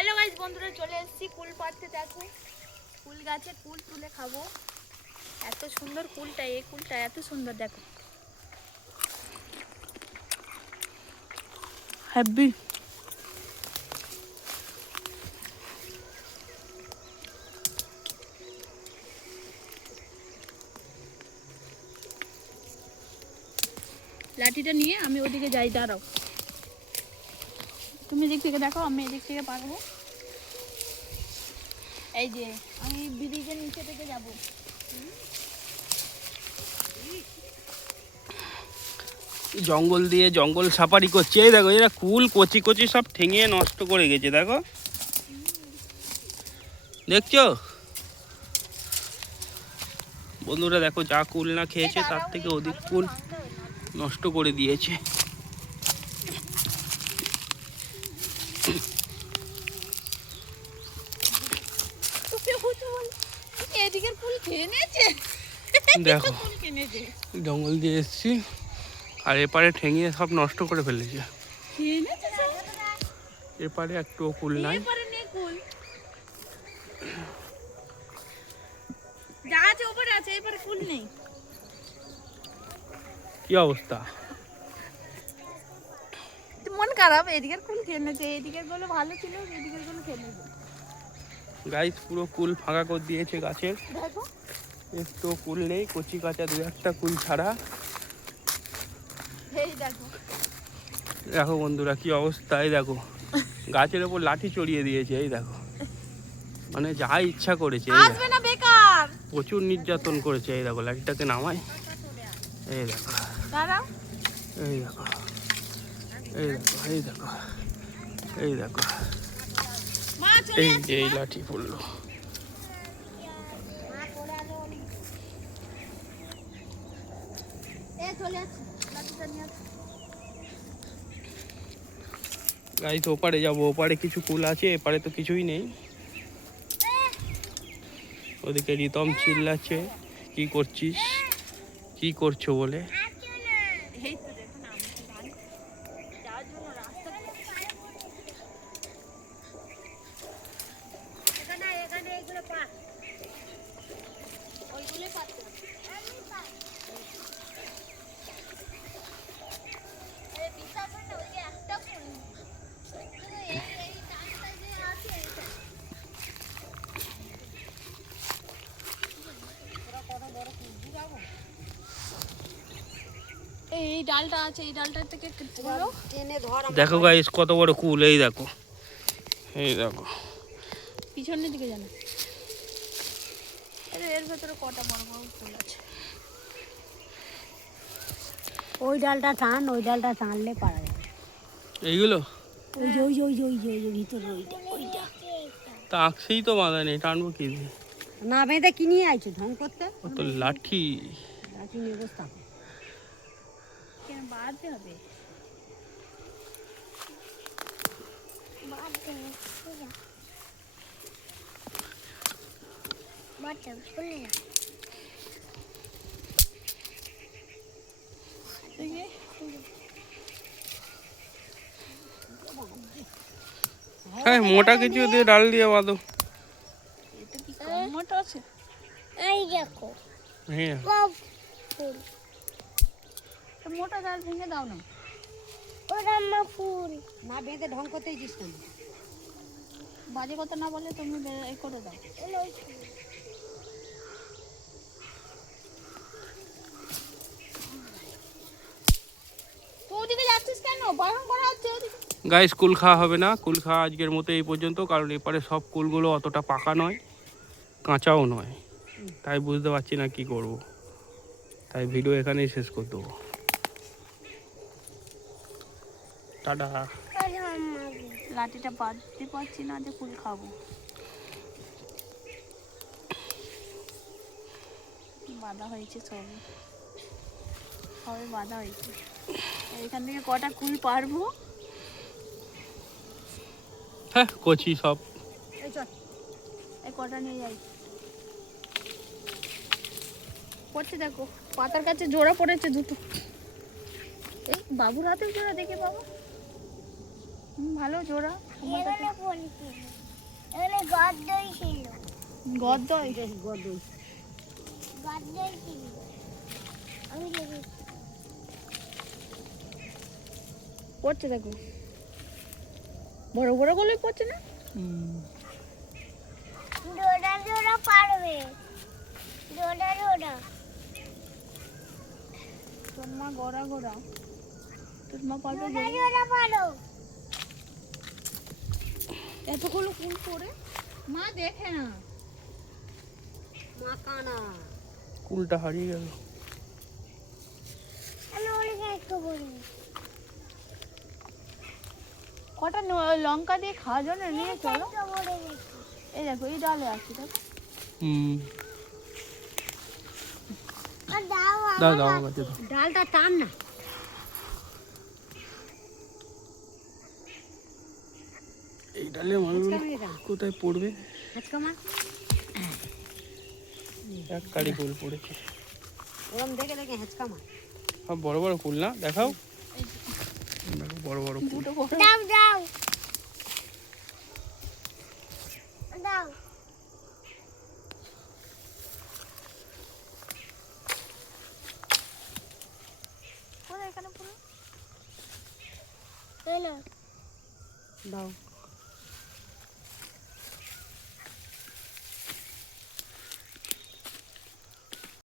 Hello guys, বন্ধুরা চলে এসেছি কুল পাড়তে। দেখো কুল গাছে কুল তুলে খাবো। এত সুন্দর কুলটা, এই কুলটা এত সুন্দর, দেখো হ্যাপি। লাঠিটা নিয়ে আমি ওদিকে যাই, দাঁড়াও। তুমি এদিক থেকে দেখো, আমি এদিক থেকে পারবো। এই যে আমি ব্রিজের নিচে থেকে যাব। জঙ্গল দিয়ে জঙ্গল সাফারি করছে। এই দেখো, এরা কুল কচি কচি সব ঠেঙিয়ে নষ্ট করে গেছে। দেখো, দেখছো বন্ধুরা, দেখো যা কুল না খেয়েছে তার থেকে অধিক কুল নষ্ট করে দিয়েছে। এদিকের কুল খেয়ে নিয়েছে। দেখো জঙ্গল দিয়ে এসছি আর এপারে ঠেঙিয়ে সব নষ্ট করে ফেলেছে। এপারে একটুও কুল নাই। কি অবস্থা, মন খারাপ। এদিকের কুল খেয়ে নিয়েছে, এদিকের গুলো ভালো ছিল, এদিকের গুলো খেয়ে নিয়েছে। গাইস পুরো কুল ফাঁকা করে দিয়েছে গাছের। দেখো একটু কুল নেই, কচি কাঁচা দু একটা কুল ছাড়া। এই দেখো, দেখো বন্ধুরা কি অবস্থা। এই দেখো গাছের ওপর লাঠি চড়িয়ে দিয়েছে। এই দেখো, মানে যা ইচ্ছা করেছে। এই আসবে না বেকার, প্রচুর নির্যাতন করেছে। এই দেখো লাঠিটাকে নামাই। এই দেখো, দাঁড়াও। এই দেখো, এই দেখো, এই দেখো, এই দেখো, মা চলে এই আসছে, যে এই লাঠি পড়লো। চলে আসছে, লাঠিটা নিয়ে আসছে। গাইস ওপারে যাবো, ওপারে কিছু কুল আছে, এপারে তো কিছুই নেই। ওদিকে রিতম চিল্লাচ্ছে, কি করছিস, কি করছো বলে। এই তো দেখুন, আমি তো জানি যাওয়ার জন্য রাস্তা এখানে এগুলো পা, ওইগুলো পাচ্ছে। বিশ্বাস হয় না, ওই যে একটা ফুল এই টানটা যে আছে, এই ডালটা আছে, এই ডালটা থেকে টেনে ধর। দেখো গাইস কত বড় কুল। এই দেখো, এই দেখো, পিছনের দিকে জানো, এর ভেতরে কটা বড় বড় ফুল আছে। ওই ডালটা টান, ওই ডালটা টানলে পারা যাবে। এইগুলো ওই যে ওই যে ওই যে ওই যে ওই যে ভিতরে ওইটা ওইটা তা আঁকছেই তো বাঁধা নেই, টানবো কি দিয়ে? না বেঁধে কি নিয়ে আইছো ঢং করতে? ও তো লাঠি। লাঠি নিয়ে বসতে হবে। কেন বাঁধতে হবে? হ্যাঁ মোটা কিছু দিয়ে ডাল দিয়ে বাঁধো। এটা কি কম মোটা আছে? এই দেখো হ্যাঁ সব ফুল, মোটা ডাল ভেঙে দাও না। ওরা মা ফুল না বেঁধে ঢং করতেই দিস না। বাজে কথা না বলে তুমি এই করে দাও। তো ওদিকে যাচ্ছিস কেন? বারণ করা হচ্ছে ওদিকে। গাইস কুল খাওয়া হবে না, কুল খাওয়া আজকের মতো এই পর্যন্ত। কারণ এপারে সব কুলগুলো অতটা পাকা নয়, কাঁচাও নয়, তাই বুঝতে পারছি না কি করব। তাই ভিডিও এখানেই শেষ করে দেবো। টাটা। লাঠিটা বাঁধতে পারছি না যে কুল খাবো। বাঁধা হয়েছে সবই, সবই বাঁধা হয়েছে। এখান থেকে কটা কুল পারবো? হ্যাঁ কচি সব। এই চল এই কটা নিয়ে যাই। পড়ছে দেখো, পাতার কাছে জোড়া পড়েছে দুটো। এই বাবুর হাতেও জোড়া, দেখে বাবা, ভালো জোড়া। এখানে ফুল ছিল, এখানে গদ্দই ছিল, গদ্দই গদ্দই ছিল। আমি দেখি পড়ছে, দেখো বড় বড় গুলোই পড়ছে না। ডোডা ডোডা পারবে, ডোডা ডোডা। তোর মা গোড়া গোড়া, তোর মা পারবে ডোডা ডোডা পারো। এতগুলো ফুল পড়ে মা দেখে না। মা কানা। কুলটা হারিয়ে গেল। আমি ওকে একটু বলি। কটা লঙ্কা দিয়ে খাওয়ার জন্য নিয়ে চলো। একটু বলে দেখি। এই দেখো এই ডালে আছে, দেখো আর দাও দাও দাও আমার কাছে দাও। ডালটা টান না। এই ডালে মানুষ কোথায় পড়বে? আজকে মা এক কারি কুল পড়েছে। ওরম দেখে দেখে হেঁচকা মা। সব বড় বড় কুল না, দেখাও। দেখো বড় বড় কুল। দুটো বড়। দাও দাও দাও। কোথায় এখানে পুরো দাও